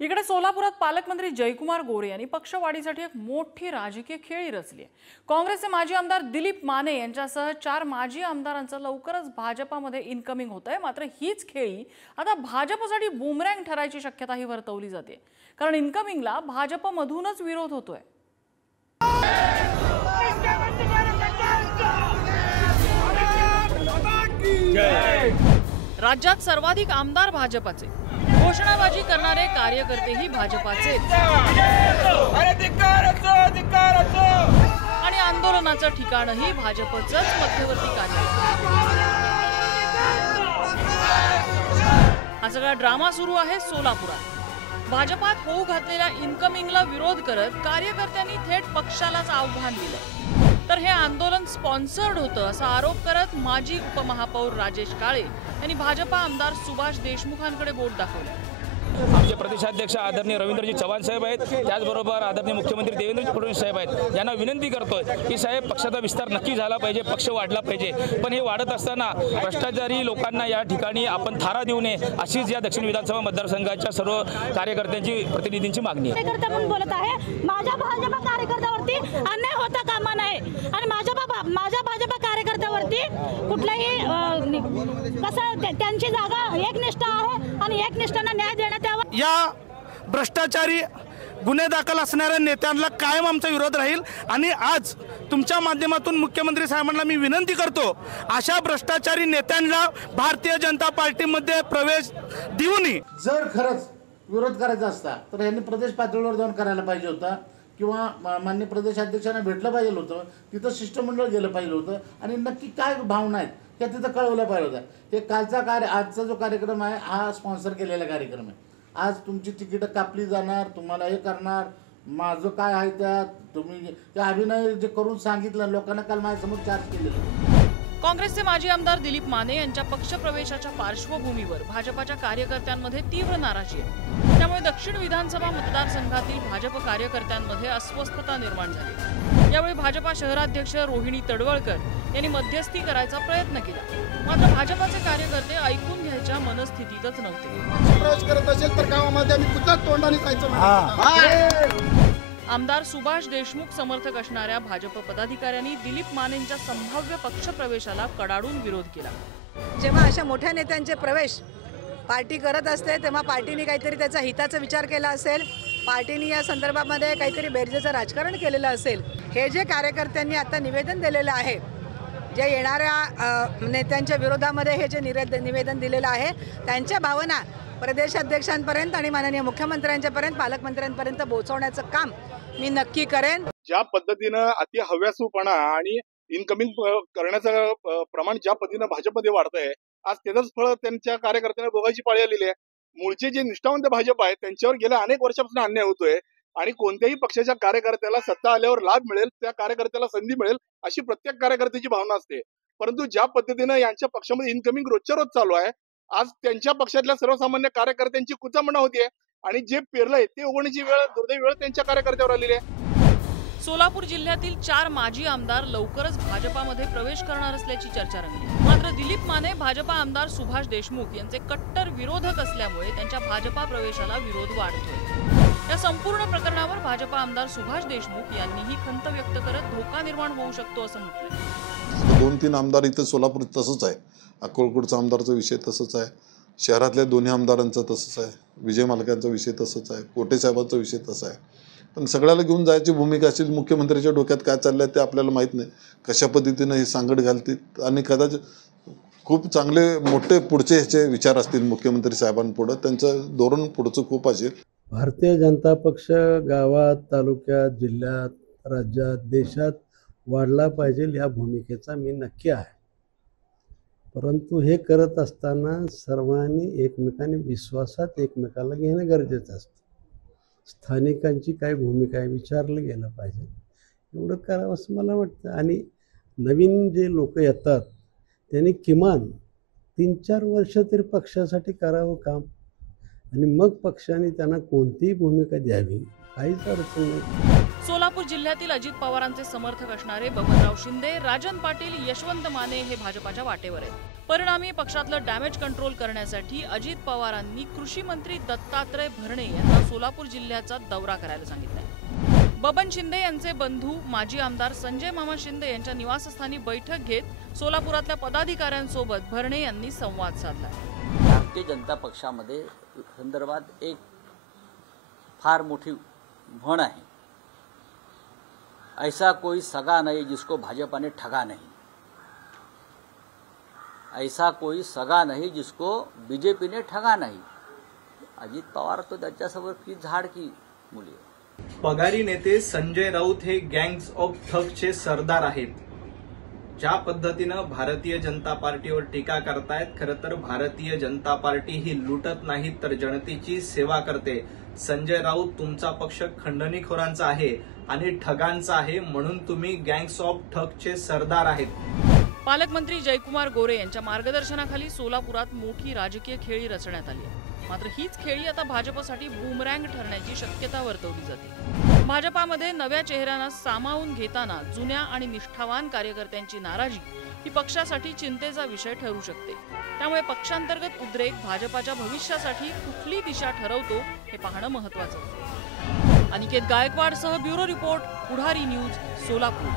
इकडे सोलापुरात पालकमंत्री जयकुमार गोरे यांनी पक्षवाढीसाठी एक मोठी राजकीय खेळी रचली आहे। काँग्रेसचे माजी आमदार दिलीप माने यांच्यासह 4 माजी आमदारांचं लवकरच भाजपामध्ये इनकमिंग होतंय। मात्र हीच खेळी आता भाजपसाठी बूमरँग ठरायची शक्यताही वर्तवली जाते, कारण इनकमिंगला भाजपमधूनच विरोध होतोय। राज्यात सर्वाधिक आमदार भाजपाचे, घोषणाबाजी करणारे कार्यकर्तेही भाजपाचे आणि आंदोलनाचं ठिकाणही भाजपचंच मध्यवर्ती कार्यालय। हा सगळा ड्रामा सुरू आहे सोलापुरात। भाजपात होऊ घातलेल्या इनकमिंगला विरोध करत कार्यकर्त्यांनी थेट पक्षालाच आव्हान दिलं। तर हे आंदोलन स्पॉन्सर्ड होतं असा आरोप करत माजी उपमहापौर राजेश काळे यांनी भाजपा आमदार सुभाष देशमुखांकडे बोट दाखवलं। आमचे प्रदेशाध्यक्ष आदरणीय रवींद्रजी चव्हाण साहेब आहेत, त्याचबरोबर आदरणीय मुख्यमंत्री देवेंद्रजी फडणवीस साहेब आहेत, यांना विनंती करतोय की साहेब पक्षाचा विस्तार नक्की झाला पाहिजे, पक्ष वाढला पाहिजे, पण हे वाढत असताना भ्रष्टाचारी लोकांना या ठिकाणी आपण थारा देऊ नये अशीच या दक्षिण विधानसभा मतदारसंघाच्या सर्व कार्यकर्त्यांची प्रतिनिधींची मागणी आहे। बोलत आहे माझ्या भाजपा कार्यकर्त्यावरती अन्याय होता कामा नये आणि माझ्या भाजपा कार्यकर्त्यावरती कुठलाही कसं त्यांची जागा एकनिष्ठा आहे आणि एकनिष्ठांना न्याय देण्यात यावा। या भ्रष्टाचारी गुन्हे दाखल असणाऱ्या नेत्यांना कायम आमचा विरोध राहील आणि आज तुमच्या माध्यमातून मुख्यमंत्री साहेबांना मी विनंती करतो, अशा भ्रष्टाचारी नेत्यांना भारतीय जनता पार्टीमध्ये प्रवेश देऊ नये। जर खरंच विरोध करायचा असता तर यांनी प्रदेश पातळीवर जाऊन करायला पाहिजे होता किंवा माननीय प्रदेशाध्यक्षांना भेटलं पाहिजे होतं, तिथं शिष्टमंडळ गेलं पाहिजे होतं आणि नक्की काय भावना आहेत त्या तिथं कळवल्या पाहिजे होत्या। हे कालचा आजचा जो कार्यक्रम आहे हा स्पॉन्सर केलेला कार्यक्रम आहे। आज तुमची तिकीटं कापली जाणार, तुम्हाला हे करणार, माझं काय आहे त्यात तुम्ही त्या अभिनय जे करून सांगितलं लोकांना काल माझ्यासमोर चार्ज केलेलं। काँग्रेसचे माजी आमदार दिलीप माने यांच्या पक्षप्रवेशाच्या पार्श्वभूमीवर भाजपाच्या कार्यकर्त्यांमध्ये तीव्र नाराजी आहे। त्यामुळे दक्षिण विधानसभा मतदारसंघातील भाजप कार्यकर्त्यांमध्ये अस्वस्थता निर्माण झाली। यावेळी भाजपा शहराध्यक्ष रोहिणी तडवळकर यांनी मध्यस्थी करायचा प्रयत्न केला, मात्र भाजपाचे कार्यकर्ते ऐकून घ्यायच्या मनस्थितीतच नव्हते। प्रवेश करत असेल तर गावामध्ये आम्ही कुठलाच तोंडाने जायचं। आमदार सुभाष देशमुख समर्थक असणाऱ्या भाजप पदाधिकाऱ्यांनी दिलीप मानेंच्या संभाव्य पक्षप्रवेशाला कडाडून विरोध केला। जेव्हा अशा मोठ्या नेत्यांचे प्रवेश पार्टी करत असते तेव्हा पार्टीने काहीतरी त्याचा हिताचा विचार केला असेल, पार्टीने या संदर्भामध्ये काहीतरी बेरजेचं राजकारण केलेलं असेल। हे जे कार्यकर्त्यांनी आता निवेदन दिलेलं आहे, जे येणाऱ्या नेत्यांच्या विरोधामध्ये हे जे निवेदन दिलेलं आहे, त्यांच्या भावना प्रदेशाध्यक्षांपर्यंत आणि माननीय मुख्यमंत्र्यांच्यापर्यंत पालकमंत्र्यांपर्यंत पोहोचवण्याचं काम मी नक्की करेन। ज्या पद्धतीनं अति हव्यासूपणा आणि इनकमिंग करण्याचं प्रमाण ज्या पद्धतीनं भाजपमध्ये वाढतंय, आज त्याचंच फळ त्यांच्या कार्यकर्त्यांना भोगायची पाळी आलेली आहे। मूळचे जे निष्ठावंत भाजप आहे त्यांच्यावर गेल्या अनेक वर्षापासून अन्याय होतोय आणि कोणत्याही पक्षाच्या कार्यकर्त्याला सत्ता आल्यावर लाभ मिळेल, त्या कार्यकर्त्याला संधी मिळेल अशी प्रत्येक कार्यकर्त्याची भावना असते। परंतु ज्या पद्धतीनं यांच्या पक्षामध्ये इनकमिंग रोजच्या रोज चालू आहे, आज त्यांच्या पक्षातल्या सर्वसामान्य कार्यकर्त्यांची कुचंबणा होतीये आणि जे पेरलंय ते उगवण्याची वेळ, दुर्दैवी वेळ त्यांच्या कार्यकर्त्यावर आलेली आहे। सोलापूर जिल्ह्यातील 4 माजी आमदार लवकरच भाजपामध्ये प्रवेश करणार असल्याची चर्चा रंगली। मात्र दिलीप माने भाजपा आमदार सुभाष देशमुख यांचे कट्टर विरोधक असल्यामुळे त्यांच्या भाजपा प्रवेशाला विरोध वाढतोय। या संपूर्ण प्रकरणावर भाजपा आमदार सुभाष देशमुख यांनीही खंत व्यक्त करत धोका निर्माण होऊ शकतो असं म्हटलंय। 2-3 आमदार इथे सोलापूर तसंच आहे, अक्कलकोटचा आमदारचा विषय तसंच आहे, शहरातल्या दोन्ही आमदारांचा तसंच आहे, विजय मालकांचा विषय तसंच आहे, कोटे साहेबांचा विषय तसा आहे। पण सगळ्याला घेऊन जायची भूमिका असेल, मुख्यमंत्र्यांच्या डोक्यात काय चाललंय ते आपल्याला माहीत नाही, कशा पद्धतीनं हे सांगड घालतील आणि कदाचित खूप चांगले मोठे पुढचे ह्याचे विचार असतील मुख्यमंत्री साहेबांपुढं, त्यांचं धोरण पुढचं खूप असेल। भारतीय जनता पक्ष गावात, तालुक्यात, जिल्ह्यात, राज्यात, देशात वाढला पाहिजे या भूमिकेचा मी नक्की आहे। परंतु हे करत असताना सर्वांनी एकमेकांनी विश्वासात एकमेकाला घेणं गरजेचं असतं। स्थानिकांची काय भूमिका आहे विचारलं गेलं पाहिजे, एवढं करावं असं मला वाटतं। आणि नवीन जे लोक येतात त्यांनी किमान 3-4 वर्ष तरी पक्षासाठी करावं काम आणि मग पक्षाने त्यांना कोणतीही भूमिका द्यावी काहीच अडचण नाही. सोलापूर जिल्ह्यातील अजित पवारांचे समर्थक असणारे बबनराव शिंदे, राजन पाटील, यशवंत माने हे भाजपाच्या वाटेवर आहेत. परिणामी पक्षातलं डॅमेज कंट्रोल करण्यासाठी अजित पवारांनी कृषी मंत्री दत्तात्रय भरणे यांना सोलापूर जिल्ह्याचा दौरा करायला सांगितलाय. बबन शिंदे यांचे बंधू माजी आमदार संजय मामा शिंदे यांच्या निवासस्थानी बैठक घेत सोलापुरातल्या पदाधिकाऱ्यांसोबत भरणे यांनी संवाद साधला. भारतीय जनता पक्षामध्ये संदर्भात एक फार मोठी म्हण आहे, ऐसा कोई सगा नहीं जिसको भाजपा ने ठगा नहीं, ऐसा कोई सगा नहीं जिसको बीजेपी ने ठगा नहीं. अजित पवार तो त्याच्यासमोर की झाड की मुली. पगारी नेते संजय राऊत हे गँग्स ऑफ ठगचे सरदार आहेत. ज्या पद्धतीनं भारतीय जनता पार्टीवर टीका करतायत, खरं तर भारतीय जनता पार्टी ही लुटत नाही तर जनतेची सेवा करते. संजय राऊत, तुमचा पक्ष खंडणीखोरांचा आहे आणि ठगांचा आहे, म्हणून तुम्ही गँग्स ऑफ ठगचे सरदार आहेत. पालकमंत्री जयकुमार गोरे यांच्या मार्गदर्शनाखाली सोलापुरात मोठी राजकीय खेळी रचण्यात आली आहे. मात्र हीच खेळी आता भाजपसाठी बूमरँग ठरण्याची शक्यता वर्तवली जाते. भाजपामध्ये नव्या चेहऱ्यांना सामावून घेताना जुन्या आणि निष्ठावान कार्यकर्त्यांची नाराजी ही पक्षासाठी चिंतेचा विषय ठरू शकते. त्यामुळे पक्षांतर्गत उद्रेक भाजपाच्या भविष्यासाठी कुठली दिशा ठरवतो हे पाहणं महत्त्वाचं. अनिकेत गायकवाडसह ब्युरो रिपोर्ट, पुढारी न्यूज, सोलापूर.